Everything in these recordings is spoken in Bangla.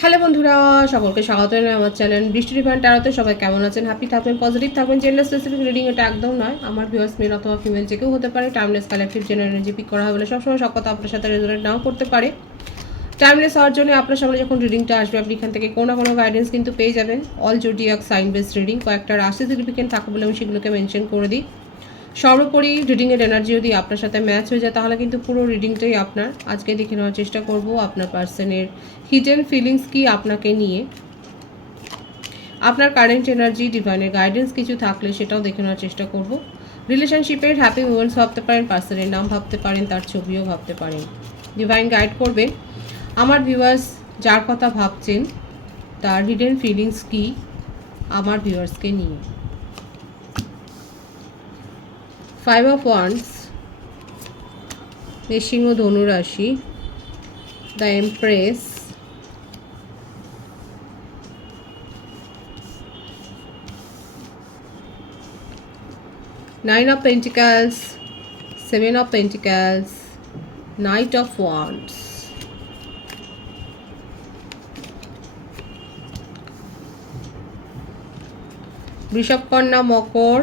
হ্যালো বন্ধুরা, সকলকে স্বাগত জানাই আমার চ্যানেল বৃষ্টি ডিভাইন ট্যারোতে। সবাই কেমন আছেন? হ্যাপি থাকবেন, পজিটিভ থাকবেন। জেন্ডার স্পেসিফিক রিডিং এটা একদম নয়। আমার ভিউয়ার্স মেল অথবা ফিমেল যে কেউ হতে পারে। Timeless collective general energy pick করা হবে বলে সবসময় সব কথা আপনার সাথে রেজোনেট নাও করতে পারে। টাইমলেস হওয়ার জন্য আপনার সামনে যখন রিডিংটা আসবে, আপনি এখান থেকে কোনো না কোনো গাইডেন্স কিন্তু পেয়ে যাবেন। All zodiac sign based reading, কয়েকটা রাশি সিগনিফিকেন্ট থাকে বলে আমি সেগুলোকে মেনশন করে দিই। সর্বোপরি রিডিংয়ের এনার্জি যদি আপনার সাথে ম্যাচ হয়ে যায় তাহলে কিন্তু পুরো রিডিংটাই আপনার। আজকে দেখে নেওয়ার চেষ্টা করব আপনার পার্সনের হিডেন ফিলিংস কি আপনাকে নিয়ে, আপনার কারেন্ট এনার্জি, ডিভাইনের গাইডেন্স কিছু থাকলে সেটাও দেখে নেওয়ার চেষ্টা করব। রিলেশনশিপের হ্যাপি মোমেন্টস ভাবতে পারেন, পার্সনের নাম ভাবতে পারেন, তার ছবিও ভাবতে পারেন। ডিভাইন গাইড করবেন আমার ভিউয়ার্স যার কথা ভাবছেন তার হিডেন ফিলিংস কি আমার ভিউয়ার্সকে নিয়ে। 5 of Wands, মেষিং ও ধনু রাশি, the empress, Nine of Pentacles, 7 of Pentacles, Knight of Wands, বৃষভ, কন্যা, মকর,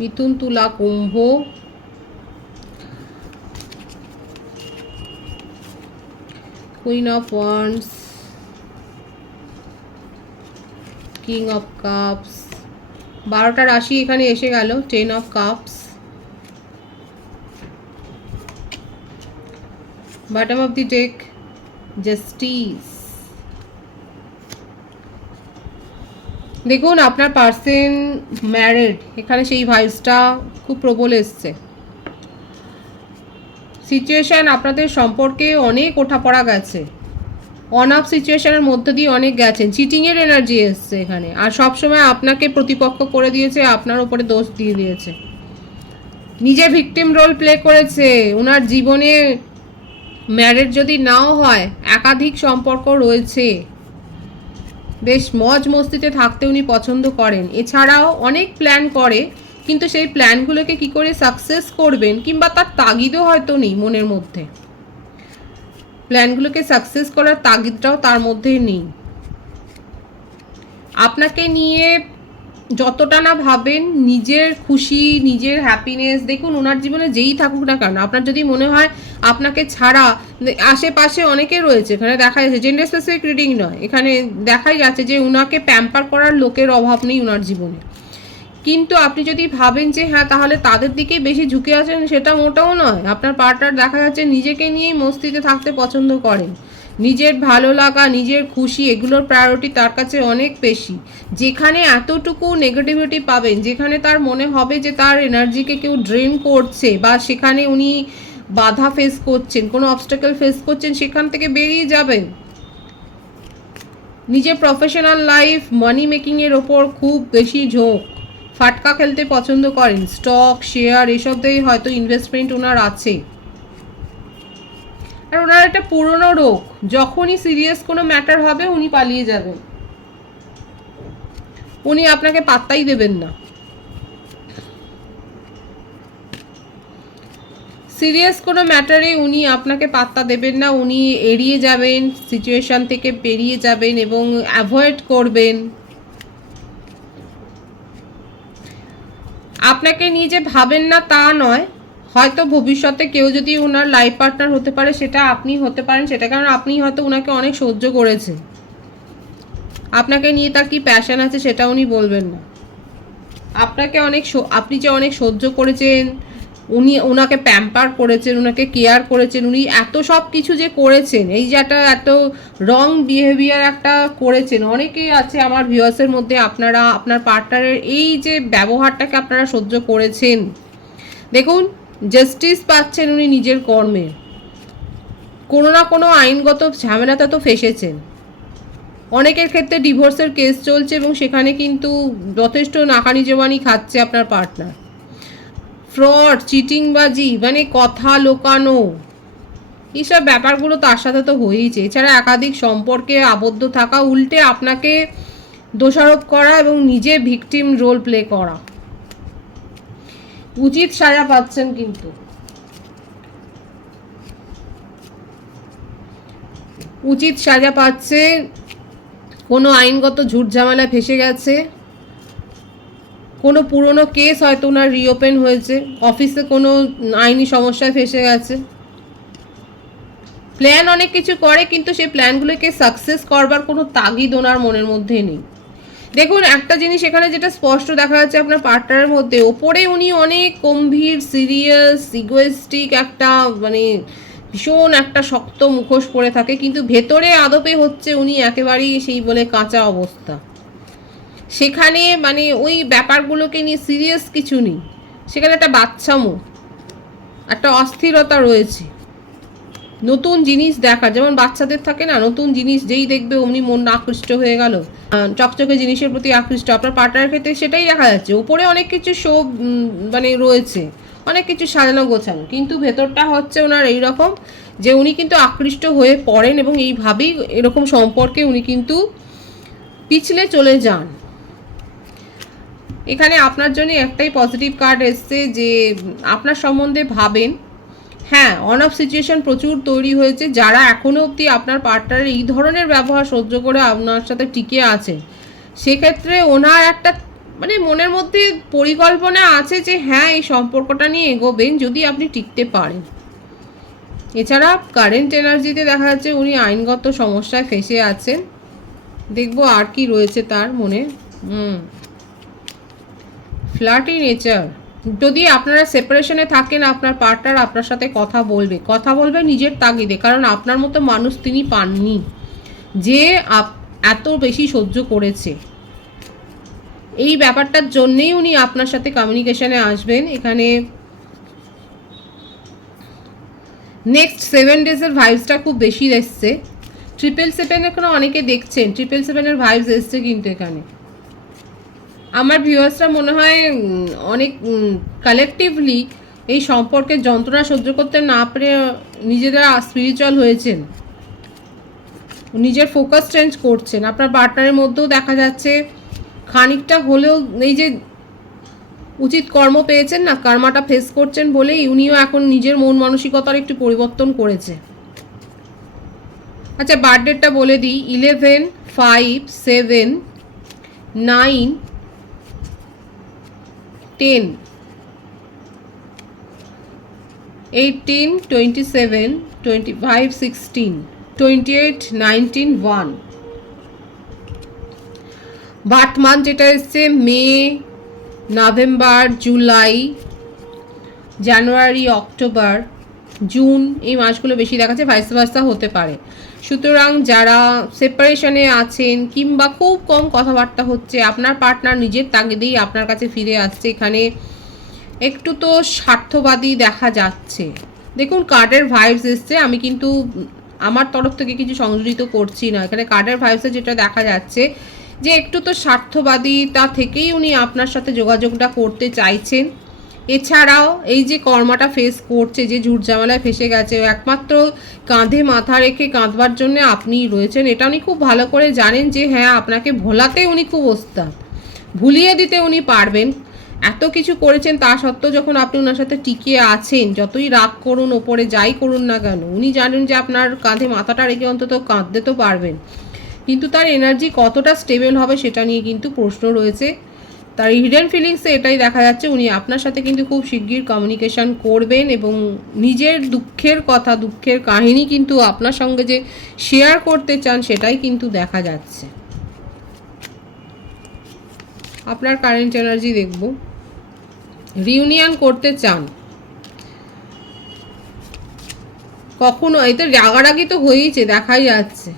মিথুন, তুলা, কুম্ভ, queen of wands, king of cups. 12টা রাশি এখানে এসে গেল। 10 of cups, bottom of the deck, justice. দেখুন আপনার পার্সন ম্যারিড, এখানে সেই ভাইবসটা খুব প্রবল এসছে। সিচুয়েশান আপনাদের সম্পর্কে অনেক ওঠাপড়া গেছে, অন অফ সিচুয়েশনের মধ্যে দিয়ে অনেক গেছেন। চিটিংয়ের এনার্জি এসছে এখানে, আর সবসময় আপনাকে প্রতিপক্ষ করে দিয়েছে, আপনার উপরে দোষ দিয়ে দিয়েছে, নিজে ভিকটিম রোল প্লে করেছে। ওনার জীবনে ম্যারেজ যদি নাও হয়, একাধিক সম্পর্ক রয়েছে, বেশ মজ মস্তিতে থাকতে উনি পছন্দ করেন। এছাড়াও অনেক প্ল্যান করে, কিন্তু সেই প্ল্যানগুলোকে কি করে সাকসেস করবেন কিংবা তার তাগিদও হয়তো নেই মনের মধ্যে। প্ল্যানগুলোকে সাকসেস করার তাগিদটাও তার মধ্যে নেই। আপনাকে নিয়ে যতটা না ভাবেন নিজের খুশি, নিজের হ্যাপিনেস, দেখুন ওনার জীবনে যেই থাকুক না কেন, আপনার যদি মনে হয় আপনাকে ছাড়া আশেপাশে অনেকে রয়েছে, এখানে দেখা যাচ্ছে জেন্ডার স্পেসিফিক রিডিং নয়, এখানে দেখাই যাচ্ছে যে ওনাকে প্যাম্পার করার লোকের অভাব নেই ওনার জীবনে। কিন্তু আপনি যদি ভাবেন যে হ্যাঁ তাহলে তাদের দিকেই বেশি ঝুঁকে আছেন, সেটা মোটেও নয়। আপনার পার্টনার দেখা যাচ্ছে নিজেকে নিয়েই মস্তিতে থাকতে পছন্দ করেন, নিজের ভালো লাগা, নিজের খুশি, এগুলোর প্রায়োরিটি তার কাছে অনেক বেশি। যেখানে এতটুকু নেগেটিভিটি পাবেন, যেখানে তার মনে হবে যে তার এনার্জিকে কেউ ড্রেন করছে, বা সেখানে উনি বাধা ফেস করছেন, কোনো অবস্টাকেল ফেস করছেন, সেখান থেকে বেরিয়ে যাবেন। নিজের প্রফেশনাল লাইফ, মানি মেকিংয়ের ওপর খুব বেশি ঝোঁক, ফাটকা খেলতে পছন্দ করেন, স্টক, শেয়ার এসবেই হয়তো ইনভেস্টমেন্ট ওনার আছে। আর ওনার একটা পুরনো রোগ, যখনই সিরিয়াস কোনো ম্যাটার হবে উনি পালিয়ে যাবেন, উনি আপনাকে পাত্তাই দেবেন না। সিরিয়াস কোনো ম্যাটারে উনি আপনাকে পাত্তা দেবেন না, উনি এড়িয়ে যাবেন, সিচুয়েশান থেকে পেরিয়ে যাবেন এবং অ্যাভয়েড করবেন। আপনাকে নিয়ে যে ভাবেন না তা নয়, হয়তো ভবিষ্যতে কেউ যদি ওনার লাইফ পার্টনার হতে পারে, সেটা আপনি হতে পারেন, সেটা কারণ আপনি হয়তো ওনাকে অনেক সহ্য করেছেন। আপনাকে নিয়ে তার কি প্যাশন আছে সেটা উনি বলবেন না। আপনি যে অনেক সহ্য করেছেন, উনি ওনাকে প্যাম্পার করেছেন, ওনাকে কেয়ার করেছেন, উনি এত সব কিছু যে করেছেন, এই যে একটা এত রং বিহেভিয়ার একটা করেছেন। অনেকেই আছে আমার ভিউয়ার্সের মধ্যে, আপনারা আপনার পার্টনারের এই যে ব্যবহারটাকে আপনারা সহ্য করেছেন। দেখুন জাস্টিস পাচ্ছেন উনি নিজের কর্মে, কোনো না কোনো আইনগত ঝামেলাতে তো ফেসেছেন। অনেকের ক্ষেত্রে ডিভোর্সের কেস চলছে এবং সেখানে কিন্তু যথেষ্ট নাকানি জবানি খাচ্ছে আপনার পার্টনার। ফ্রড, চিটিংবাজি, মানে কথা লোকানো, এইসব ব্যাপারগুলো তার সাথে তো হয়েইছে। এছাড়া একাধিক সম্পর্কে আবদ্ধ থাকা, উল্টে আপনাকে দোষারোপ করা এবং নিজে ভিকটিম রোল প্লে করা। উচিত সাজা পাচ্ছেন কিন্তু। উচিত সাজা পাচ্ছে, কোনো আইনগত ঝুট ঝামেলায় ফেসে গেছে, কোনো পুরনো কেস হয়তো ওনার রিওপেন হয়েছে, অফিসে কোনো আইনি সমস্যায় ফেসে গেছে। প্ল্যান অনেক কিছু করে কিন্তু সেই প্ল্যানগুলোকে সাকসেস করবার কোনো তাগিদ ওনার মনের মধ্যে নেই। দেখুন একটা জিনিস এখানে যেটা স্পষ্ট দেখা যাচ্ছে আপনার পার্টনারের মধ্যে, ওপরে উনি অনেক গম্ভীর সিরিয়াস ইগোয়েস্টিক একটা মানে ভীষণ একটা শক্ত মুখোশ পরে থাকে, কিন্তু ভেতরে আদপে হচ্ছে উনি একেবারেই সেই বলে কাঁচা অবস্থা। সেখানে মানে ওই ব্যাপারগুলোকে নিয়ে সিরিয়াস কিছু নেই, সেখানে একটা বাচ্চামো, একটা অস্থিরতা রয়েছে। নতুন জিনিস দেখার, যেমন বাচ্চাদের থাকে না, নতুন জিনিস যেই দেখবে অমনি মন আকৃষ্ট হয়ে গেল, চকচকে জিনিসের প্রতি আকৃষ্ট। আপনার পার্টনারের ক্ষেত্রে সেটাই দেখা যাচ্ছে। উপরে অনেক কিছু শো মানে রয়েছে, অনেক কিছু সাজানো গোছানো, কিন্তু ভেতরটা হচ্ছে ওনার এইরকম যে উনি কিন্তু আকৃষ্ট হয়ে পড়েন এবং এইভাবেই এরকম সম্পর্কে উনি কিন্তু পিছলে চলে যান। এখানে আপনার জন্য একটাই পজিটিভ কার্ড এসছে যে আপনার সম্বন্ধে ভাবেন। হ্যাঁ, অন অফ সিচুয়েশন প্রচুর তৈরি হয়েছে। যারা এখনও অবধি আপনার পার্টনারের এই ধরনের ব্যবহার সহ্য করে আপনার সাথে টিকে আছে, সেক্ষেত্রে ওনার একটা মানে মনের মধ্যে পরিকল্পনা আছে যে হ্যাঁ এই সম্পর্কটা নিয়ে এগোবেন যদি আপনি টিকতে পারেন। এছাড়া কারেন্ট এনার্জিতে দেখা যাচ্ছে উনি আইনগত সমস্যায় ফেসে আছেন। দেখবো আর কি রয়েছে তার মনে। ফ্ল্যাটি নেচার। যদি আপনারা সেপারেশনে থাকেন, আপনার পার্টনার আপনার সাথে কথা বলবে নিজের তাগিদে, কারণ আপনার মতো মানুষ তিনি পাননি যে এত বেশি সহ্য করেছে। এই ব্যাপারটার জন্যেই উনি আপনার সাথে কমিউনিকেশনে আসবেন। এখানে নেক্সট 7 ডেজের ভাইবসটা খুব বেশি এসছে। 777 এখানে অনেকে দেখছেন, 777-এর ভাইবস এসছে কিন্তু এখানে। আমার ভিউয়ার্সরা মনে হয় অনেক কালেকটিভলি এই সম্পর্কের যন্ত্রণা সহ্য করতে না পেরে নিজেরা স্পিরিচুয়াল হয়েছেন, নিজের ফোকাস চেঞ্জ করছেন। আপনার পার্টনারের মধ্যেও দেখা যাচ্ছে খানিকটা হলেও এই যে উচিত কর্ম পেয়েছেন না, কর্মাটা ফেস করছেন বলেই উনিও এখন নিজের মন মানসিকতার একটু পরিবর্তন করেছে। আচ্ছা, বার্থডেটা বলে দিই, 11, 5, 7, 9, 10, 18, 27, 25, 16, 28, 19, 1। বার্থ মান্থ যেটা এসছে মে, নভেম্বর, জুলাই, জানুয়ারি, অক্টোবর, জুন, এই মাসগুলো বেশি দেখাচ্ছে। ভাইস ভার্সা হতে পারে। সুতরাং যারা সেপারেশনে আছেন কিংবা খুব কম কথাবার্তা হচ্ছে, আপনার পার্টনার নিজের তাগিদেই আপনার কাছে ফিরে আসছে। এখানে একটু তো স্বার্থবাদী দেখা যাচ্ছে। দেখুন কার্ডের ভাইবস এসছে, আমি কিন্তু আমার তরফ থেকে কিছু সংযোজিত করছি না। এখানে কার্ডের ভাইবসে যেটা দেখা যাচ্ছে যে একটু তো স্বার্থবাদিতা থেকেই উনি আপনার সাথে যোগাযোগটা করতে চাইছেন। এছাড়াও এই যে কর্মাটা ফেস করছে, যে ঝুট ঝামেলায় ফেসে গেছে, একমাত্র কাঁধে মাথা রেখে কাঁদবার জন্য আপনিই রয়েছেন। এটা উনি খুব ভালো করে জানেন যে হ্যাঁ আপনাকে ভোলাতে উনি খুব ওস্তাদ, ভুলিয়ে দিতে উনি পারবেন। এত কিছু করেছেন তা সত্ত্বেও যখন আপনি ওনার সাথে টিকে আছেন, যতই রাগ করুন, ওপরে যাই করুন না কেন, উনি জানেন যে আপনার কাঁধে মাথাটা রেখে অন্তত কাঁদতে তো পারবেন। কিন্তু তার এনার্জি কতটা স্টেবল হবে সেটা নিয়ে কিন্তু প্রশ্ন রয়েছে। তার হিডেন ফিলিংসে এটাই দেখা যাচ্ছে উনি আপনার সাথে কিন্তু খুব শিগগির কমিউনিকেশন করবেন এবং নিজের দুঃখের কথা, দুঃখের কাহিনী কিন্তু আপনার সঙ্গে যে শেয়ার করতে চান সেটাই কিন্তু দেখা যাচ্ছে। আপনার কারেন্ট এনার্জি দেখব, রিউনিয়ন করতে চান। কখনো এতে রাগারাগি তো হয়েইছে, দেখাই যাচ্ছে।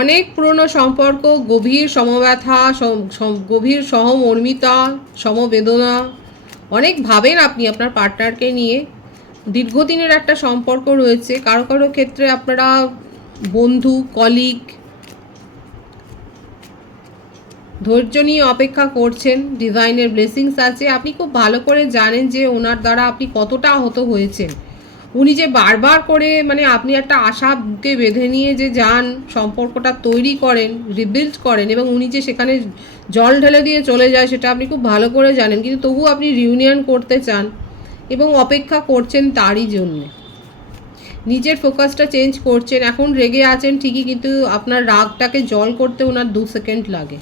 অনেক পুরনো সম্পর্ক, গভীর সমব্যথা, গভীর সহমর্মিতা, সমবেদনা, অনেক ভাবেন আপনি আপনার পার্টনারকে নিয়ে। দীর্ঘদিনের একটা সম্পর্ক রয়েছে। কারো কারো ক্ষেত্রে আপনারা বন্ধু, কলিগ, ধৈর্য নিয়ে অপেক্ষা করছেন। ডিভাইনের ব্লেসিংস আছে। আপনি খুব ভালো করে জানেন যে ওনার দ্বারা আপনি কতটা আহত হয়েছেন। উনি যে বারবার করে মানে আপনি একটা আশা বুকে বেঁধে নিয়ে যে যান, সম্পর্কটা তৈরি করেন, রিবিল্ড করেন এবং উনি যে সেখানে জল ঢেলে দিয়ে চলে যায় সেটা আপনি খুব ভালো করে জানেন। কিন্তু তবু আপনি রিউনিয়ন করতে চান এবং অপেক্ষা করছেন তারই জন্যে। নিজের ফোকাসটা চেঞ্জ করছেন। এখন রেগে আছেন ঠিকই, কিন্তু আপনার রাগটাকে জল করতে ওনার 2 সেকেন্ড লাগে।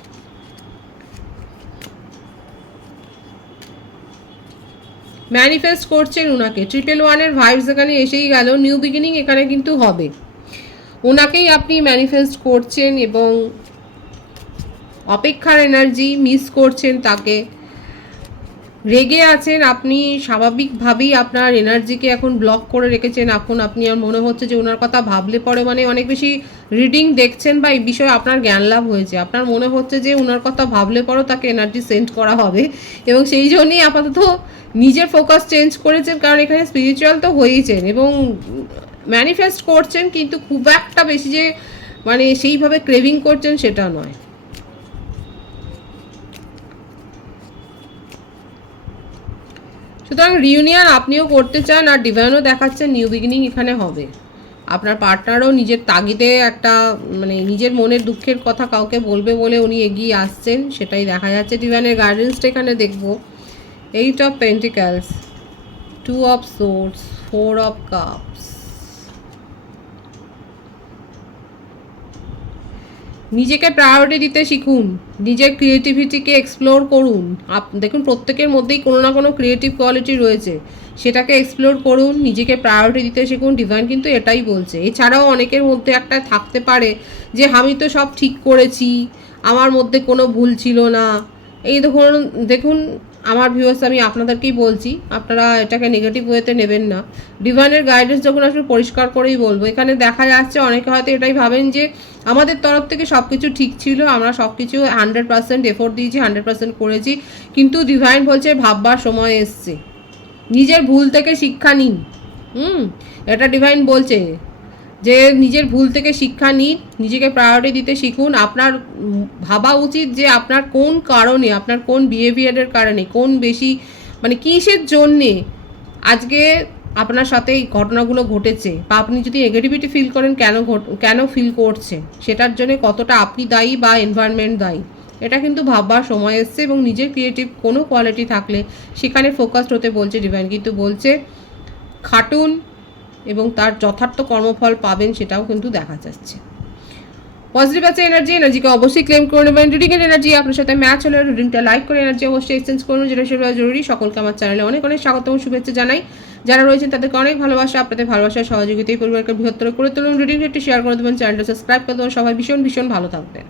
ম্যানিফেস্ট করছেন ওনাকে। 111-এর ভাইবস এখানে এসেই গেল। নিউ বিগিনিং এখানে কিন্তু হবে। ওনাকেই আপনি ম্যানিফেস্ট করছেন এবং অপেক্ষার এনার্জি মিস করছেন তাকে। রেগে আছেন আপনি, স্বাভাবিকভাবেই আপনার এনার্জিকে এখন ব্লক করে রেখেছেন। এখন আপনি আর মনে হচ্ছে যে ওনার কথা ভাবলে পরে মানে অনেক বেশি রিডিং দেখছেন বা এই বিষয়ে আপনার জ্ঞান লাভ হয়েছে। আপনার মনে হচ্ছে যে ওনার কথা ভাবলে পরেও তাকে এনার্জি সেন্ড করা হবে, এবং সেই জন্যই আপাতত নিজের ফোকাস চেঞ্জ করেছেন, কারণ এখানে স্পিরিচুয়াল তো হয়েইছেন এবং ম্যানিফেস্ট করছেন, কিন্তু খুব একটা বেশি যে মানে সেইভাবে ক্রেভিং করছেন সেটা নয়। সুতরাং রিউনিয়ন আপনিও করতে চান, আর ডিভাইনও দেখাচ্ছেন নিউ বিগিনিং এখানে হবে। আপনার পার্টনারও নিজের তাগিদে একটা মানে নিজের মনের দুঃখের কথা কাউকে বলবে বলে উনি এগিয়ে আসছেন, সেটাই দেখা যাচ্ছে। ডিভাইনের গাইডেন্সটা এখানে দেখব। 8 of পেন্টিক্যালস, 2 of swords, 4 of cups. নিজেকে প্রায়োরিটি দিতে শিখুন, নিজের ক্রিয়েটিভিটিকে এক্সপ্লোর করুন। দেখুন প্রত্যেকের মধ্যেই কোনো না কোনো ক্রিয়েটিভ কোয়ালিটি রয়েছে, সেটাকে এক্সপ্লোর করুন, নিজেকে প্রায়োরিটি দিতে শিখুন। ডিভাইন কিন্তু এটাই বলছে। এছাড়াও অনেকের মধ্যে একটা থাকতে পারে যে আমি তো সব ঠিক করেছি, আমার মধ্যে কোনো ভুল ছিল না। এই দেখুন দেখুন আমার ভিউয়ার্স, আমি আপনাদেরকেই বলছি, আপনারা এটাকে নেগেটিভ ওয়েতে নেবেন না। ডিভাইনের গাইডেন্স যখন আসলে পরিষ্কার করেই বলবো। এখানে দেখা যাচ্ছে অনেকে হয়তো এটাই ভাবেন যে আমাদের তরফ থেকে সব কিছু ঠিক ছিল, আমরা সব কিছু 100% এফোর্ট দিয়েছি, 100% করেছি, কিন্তু ডিভাইন বলছে ভাববার সময় এসছে, নিজের ভুল থেকে শিক্ষা নিন। এটা ডিভাইন বলছে যে নিজের ভুল থেকে শিক্ষা নিন, নিজেকে প্রায়োরিটি দিতে শিখুন। আপনার ভাবা উচিত যে আপনার কোন কারণে, আপনার কোন বিহেভিয়ারের কারণে, কোন বেশি মানে কিসের জন্যে আজকে আপনার সাথে এই ঘটনাগুলো ঘটেছে, বা আপনি যদি নেগেটিভিটি ফিল করেন কেন ফিল করছে, সেটার জন্য কতটা আপনি দায়ী বা এনভায়রনমেন্ট দায়ী। এটা কিন্তু ভাববার সময় এসছে, এবং নিজের ক্রিয়েটিভ কোনো কোয়ালিটি থাকলে সেখানে ফোকাসড হতে বলছে ডিভাইন, কিন্তু বলছে খাটুন এবং তার যথার্থ কর্মফল পাবেন, সেটাও কিন্তু দেখা যাচ্ছে। পজিটিভ আছে এনার্জিকে অবশ্যই ক্লেম করে নেবেন। রিডিংয়ের এনার্জি আপনার সাথে ম্যাচ হলে রিডিংটা লাইক করে এনার্জি অবশ্যই এক্সচেঞ্জ করুন, যেটা সেটা জরুরি। সকলকে আমার চ্যানেলে অনেক অনেক স্বাগত এবং শুভেচ্ছা জানাই। যারা রয়েছেন তাদেরকে অনেক ভালোবাসা, আপনাদের ভালোবাসার সহযোগিতায় পরিবারকে বৃহত্তর করে তুলুন। রিডিংটি একটু শেয়ার করে দেবেন, চ্যানেলটা সাবস্ক্রাইব করে দেবেন। সবাই ভীষণ ভীষণ ভালো থাকবেন।